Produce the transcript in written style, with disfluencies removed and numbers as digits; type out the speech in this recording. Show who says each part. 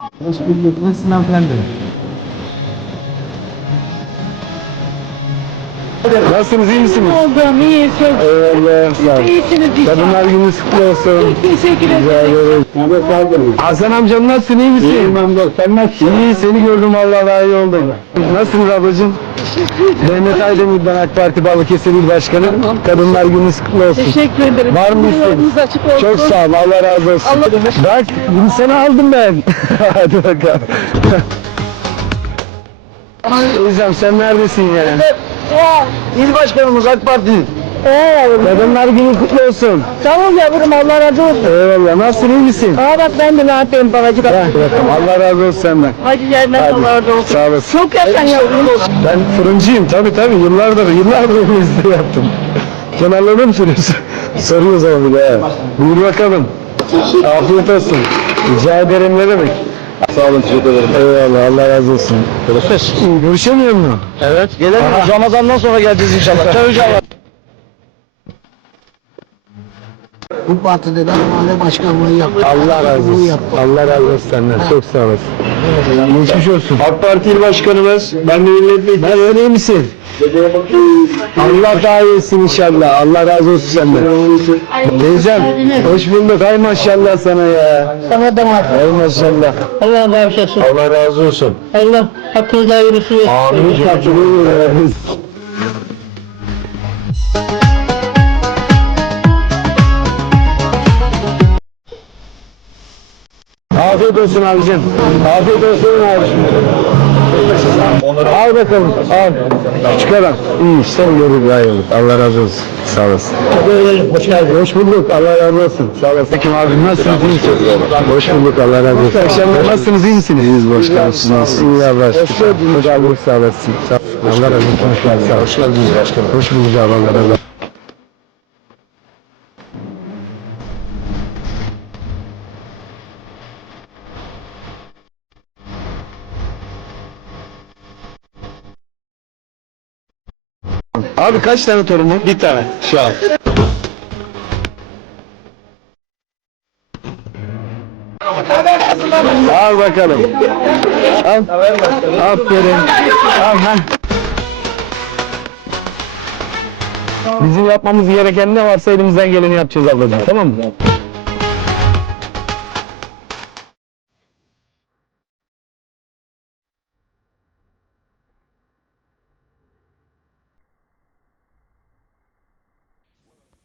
Speaker 1: Hoş bulduk. Nasılsın hanımefendi?
Speaker 2: Nasılsınız, iyi misiniz?
Speaker 3: Oldum, iyi, çok
Speaker 2: Eyvallah, sağ olun.
Speaker 3: iyisiniz inşallah.
Speaker 2: Kadınlar gününüz kutlu olsun.
Speaker 3: Çok teşekkür
Speaker 2: Rica
Speaker 3: ederim.
Speaker 2: ederim. Hasan amcam nasılsın, iyi misin? İyiyim amca, sen nasılsın? İyi, seni gördüm vallahi daha iyi oldum. Nasılsınız ablacığım? Mehmet Aydemir, ben AK Parti Balıkesir İl Başkanı. Kadınlar gününüz kutlu olsun.
Speaker 3: Teşekkür ederim.
Speaker 2: Var mı isteğiniz?
Speaker 3: Yolunuz açık olsun.
Speaker 2: Çok sağ ol, Allah razı olsun. Bak, bunu sana aldım ben. Hadi bakalım. Hocam sen neredesin yani? İl Başkanımız AK Parti'nin. Kadınlar günü kutlu olsun.
Speaker 3: Sağ ol yavrum, Allah razı olsun.
Speaker 2: Eyvallah. Nasılsın, iyi misin?
Speaker 3: Aa bak ben de rahatlayayım babacık.
Speaker 2: Allah razı olsun senden.
Speaker 3: Hadi yerine
Speaker 2: Hadi.
Speaker 3: Allah razı olsun.
Speaker 2: Sağ olasın.
Speaker 3: Çok yakın yavrum.
Speaker 2: Ben fırıncıyım tabii yıllardır hizmet yaptım. Kenarlarına mı soruyorsun? Soruyoruz ama bir de. Buyur bakalım. Afiyet olsun. Rica ederim, ne demek?
Speaker 1: Sağ olun, teşekkür ederim.
Speaker 2: Eyvallah, Allah razı olsun. Görüşemiyor mu?
Speaker 1: Evet, gelemiyoruz. Ramazan'dan sonra geleceğiz inşallah. Çay ocağı.
Speaker 4: Bu partide ben mahalle başkanlığı yaptım.
Speaker 2: Allah razı olsun. Allah razı olsun senden. Çok sağ olasın. Geçmiş olsun. AK Parti İl Başkanımız, ben de milletvekili. Ben öyle misin? Allah daha iyisin inşallah. Allah razı olsun senden. Teyzem, hoş bulduk. Ay maşallah sana ya.
Speaker 3: Sana da var.
Speaker 2: Ay maşallah.
Speaker 3: Allah bağışlasın.
Speaker 2: Allah razı olsun.
Speaker 3: Allah hakkınızda hayırlısı versin.
Speaker 2: Amin. Afiyet olsun abicim. Afiyet olsun abicim. Al bakalım, al. Küçük adam. İyi, seni görür daha iyi olur. Allah razı olsun. Sağ olasın.
Speaker 4: Hoş geldin.
Speaker 2: Hoş bulduk, Allah razı olsun. Sağ olasın. Peki abi, nasılsınız, iyi misiniz? Hoş bulduk, Allah razı olsun. Akşamlar nasılsınız, iyi misiniz? İyiyiz başkanım, siz nasılsınız? İyi Allah aşkına. Hoş geldiniz. Hoş bulduk, sağ olasın. Allah razı olsun, hoş geldiniz. Hoş geldiniz başkanım. Hoş bulduk abi, Allah razı olsun. Abi kaç tane torunun? Bir tane şu an. Al bakalım. Al. Aferin. Al ha. Bizim yapmamız gereken ne varsa elimizden geleni yapacağız ablacığım, tamam mı?